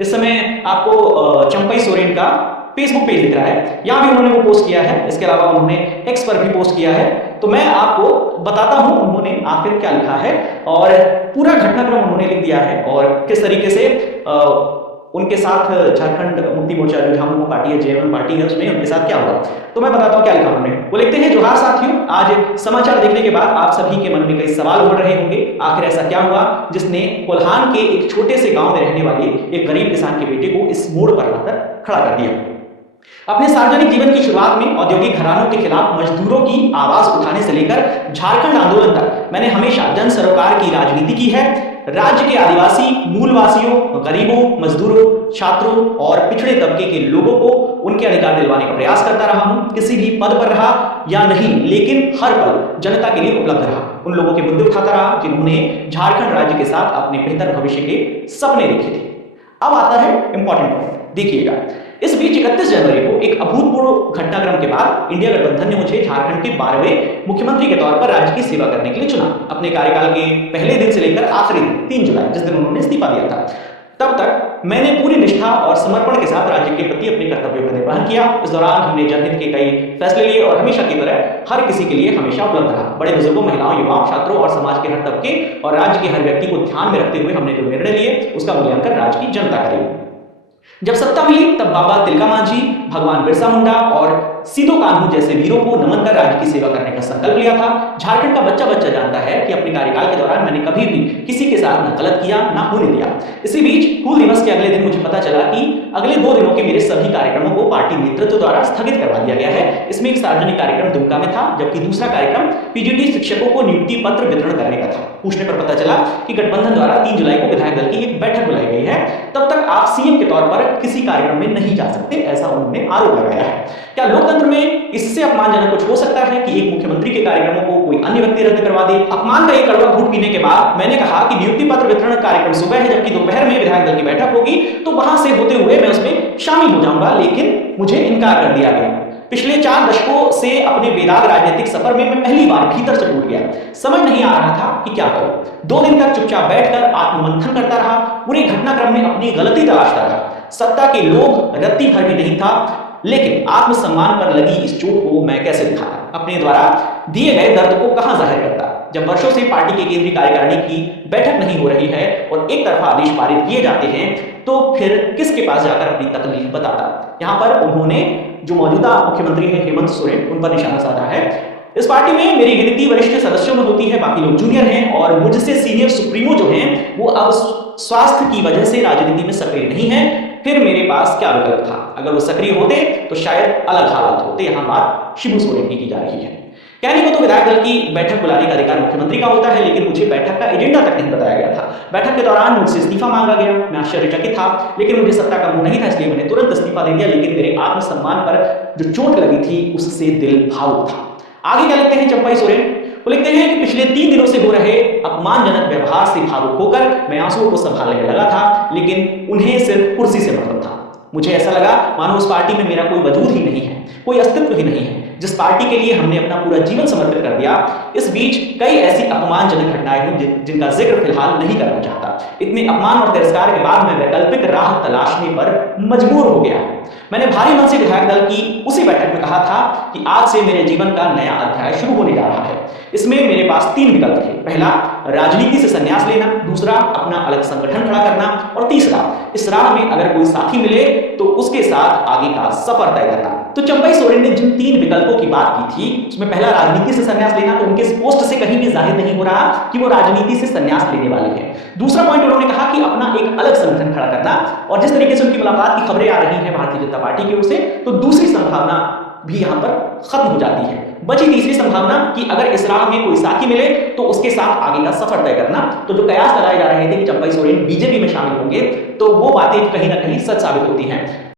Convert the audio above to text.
इस समय आपको चंपई सोरेन का फेसबुक पेज दिख रहा है, यहां भी उन्होंने वो पोस्ट किया है। इसके अलावा उन्होंने एक्स पर भी पोस्ट किया है। तो मैं आपको बताता हूं उन्होंने आखिर क्या लिखा है और पूरा घटनाक्रम उन्होंने लिख दिया है और किस तरीके से उनके साथ झारखंड मुक्ति मोर्चा जो हम पार्टी है, जेएमएम पार्टी है, उसमें उनके साथ क्या हुआ। तो मैं बताता हूं क्या लिखा उन्होंने। वो लिखते हैं, जोहार साथियों, आज समाचार देखने के बाद आप सभी के मन में कई सवाल उमड़ रहे होंगे। आखिर ऐसा क्या हुआ जिसने कोल्हान के एक छोटे से गांव में रहने वाले एक गरीब किसान के बेटे को इस मोड़ पर लाकर खड़ा कर दिया। अपने सार्वजनिक जीवन की शुरुआत में औद्योगिक घरानों के खिलाफ मजदूरों की आवाज उठाने से लेकर झारखंड आंदोलन तक मैंने हमेशा जन सरोकार की राजनीति की है। राज्य के आदिवासी मूलवासियों, गरीबों, मजदूरों, छात्रों और पिछड़े तबके के लोगों को उनके अधिकार दिलवाने का प्रयास करता रहा हूं। किसी भी पद पर रहा या नहीं, लेकिन हर पल जनता के लिए उपलब्ध रहा। उन लोगों के मुद्दे उठाता रहा जिन्होंने झारखंड राज्य के साथ अपने बेहतर भविष्य के सपने देखे थे। अब आता है इंपॉर्टेंट पॉइंट, देखिएगा। इस बीच 31 जनवरी को एक अभूतपूर्व घटनाक्रम के बाद इंडिया गठबंधन ने मुझे झारखंड के 12वें मुख्यमंत्री के तौर पर राज्य की सेवा करने के लिए चुना। अपने कार्यकाल के पहले दिन से लेकर आखिरी दिन 3 जुलाई, जिस दिन उन्होंने इस्तीफा दिया था, तब तक मैंने पूरी निष्ठा और समर्पण के साथ राज्य के प्रति अपने कर्तव्यों का निर्वहन किया। इस दौरान हमने जनहित के कई फैसले लिए और हमेशा की तरह हर किसी के लिए हमेशा उपलब्ध रहा। बड़े बुजुर्गों, महिलाओं, युवाओं, छात्रों और समाज के हर तबके और राज्य के हर व्यक्ति को ध्यान में रखते हुए हमने जो निर्णय लिए उसका मूल्यांकन राज्य की जनता करेगी। जब सत्ता मिली तब बाबा तिलका मांझी, भगवान बिरसा मुंडा और सीधो कान्हू जैसे वीरों को नमन कर राज्य की सेवा करने का संकल्प लिया था। झारखंड का बच्चा बच्चा जानता है कि अपने कार्यकाल के दौरान मैंने कभी भी किसी के साथ न गलत किया न होने दिया। इसी बीच हूल दिवस के अगले दिन मुझे पता चला कि अगले 2 दिनों के मेरे सभी कार्यक्रमों को पार्टी नेतृत्व द्वारा स्थगित करवा दिया गया है। इसमें एक सार्वजनिक कार्यक्रम दुमका में था, जबकि दूसरा कार्यक्रम पीजीटी शिक्षकों को नियुक्ति पत्र वितरण करने का था। पूछने पर पता चला कि गठबंधन द्वारा 3 जुलाई को विधायक दल की एक बैठक बुलाई गई है, तब तक आप सीएम के तौर पर किसी कार्यक्रम में नहीं जा सकते, ऐसा उन्होंने आरोप लगाया है। क्या लोकतंत्र में इससे अपमानजनक कुछ हो सकता है कि एक मुख्यमंत्री के कार्यक्रमों को कोई अन्य व्यक्ति रद्द करवा दे? अपमान का एक कड़वा घूंट पीने के बाद मैंने कहा कि नियुक्ति पत्र वितरण कार्यक्रम सुबह है, जबकि दोपहर में विधायक दल की बैठक होगी, तो वहां से होते हुए मैं उसमें शामिल हो जाऊंगा, लेकिन मुझे इनकार कर दिया गया। पिछले 4 दशकों से अपने बेदाग राजनीतिक सफर में मैं पहली बार भीतर से टूट गया। समझ नहीं आ रहा था कि क्या करूं। 2 दिन तक चुपचाप बैठकर आत्ममंथन करता रहा, पूरे घटनाक्रम में अपनी गलती तलाशता रहा। सत्ता के लोभ रत्ती भर भी नहीं था, लेकिन आत्मसम्मान पर लगी इस चोट को मैं कैसे दिखाता, अपने द्वारा दिए गए दर्द को कहां जाहिर करता। जब वर्षों से पार्टी के केंद्रीय कार्यकारिणी की बैठक नहीं हो रही है और एक तरफा आदेश पारित किए जाते हैं, तो फिर किसके पास जाकर अपनी तकलीफ बताता। यहां पर उन्होंने जो मौजूदा मुख्यमंत्री है हेमंत सोरेन, उन पर निशाना साधा है। इस पार्टी में मेरी गिनती वरिष्ठ सदस्यों में होती है, बाकी लोग जूनियर हैं और मुझसे सीनियर सुप्रीमो जो हैं वो अब स्वास्थ्य की वजह से राजनीति में सक्रिय नहीं है। फिर मेरे पास क्या विकल्प था? अगर वो सक्रिय होते तो शायद अलग हालात होते। यहां बात शिबू सोरेन की जा रही है। कहने को तो विधायक दल की बैठक बुलाने का अधिकार मुख्यमंत्री का होता है, लेकिन मुझे बैठक का एजेंडा तक नहीं बताया गया था। बैठक के दौरान मुझसे इस्तीफा मांगा गया। मैं आश्चर्यचकित था, लेकिन मुझे सत्ता का मुंह नहीं था, इसलिए मैंने तुरंत इस्तीफा दे दिया। लेकिन मेरे आत्मसम्मान पर जो चोट लगी थी उससे दिल भावुक था। आगे क्या लिखते हैं चंपई सोरेन? वो लिखते हैं कि पिछले 3 दिनों से हो रहे अपमानजनक व्यवहार से भावुक होकर मैं आंसुओं को संभालने में लगा था, लेकिन उन्हें सिर्फ कुर्सी से मतलब था। मुझे ऐसा लगा मानो उस पार्टी में मेरा कोई वजूद ही नहीं है, कोई अस्तित्व ही नहीं है, जिस पार्टी के लिए हमने अपना पूरा जीवन समर्पित कर दिया। इस बीच कई ऐसी अपमानजनक घटनाएं हुई जिनका जिक्र फिलहाल नहीं करना चाहता। इतने अपमान और तिरस्कार के बाद मैं वैकल्पिक राह तलाशने पर मजबूर हो गया। मैंने भारी मन से विधायक दल की उसी बैठक में कहा था कि आज से मेरे जीवन का नया अध्याय शुरू होने जा रहा है। इसमें मेरे पास 3 विकल्प थे। पहला, राजनीति से संन्यास लेना। दूसरा, अपना अलग संगठन खड़ा करना। और तीसरा, इस राह में अगर कोई साथी मिले तो उसके साथ आगे का सफर तय करना। तो चंपई सोरेन ने जिन 3 विकल्पों की बात की थी, उसमें पहला राजनीति से संन्यास लेना, तो उनके पोस्ट से कहीं भी जाहिर नहीं हो रहा कि वो राजनीति से संन्यास लेने वाले हैं। दूसरा पॉइंट उन्होंने कहा कि अपना एक अलग संगठन खड़ा करना, और जिस तरीके से उनकी मुलाकात की खबरें आ रही हैं भारतीय जनता पार्टी की ओर से, तो दूसरी संभावना भी यहां पर खत्म हो जाती है। बची तीसरी संभावना कि अगर इस राह में कोई साथी मिले तो उसके साथ आगे का सफर तय करना। तो जो कयास लगाए जा रहे थे कि चंपई सोरेन बीजेपी में शामिल होंगे, तो वो बातें कहीं ना कहीं सच साबित होती हैं।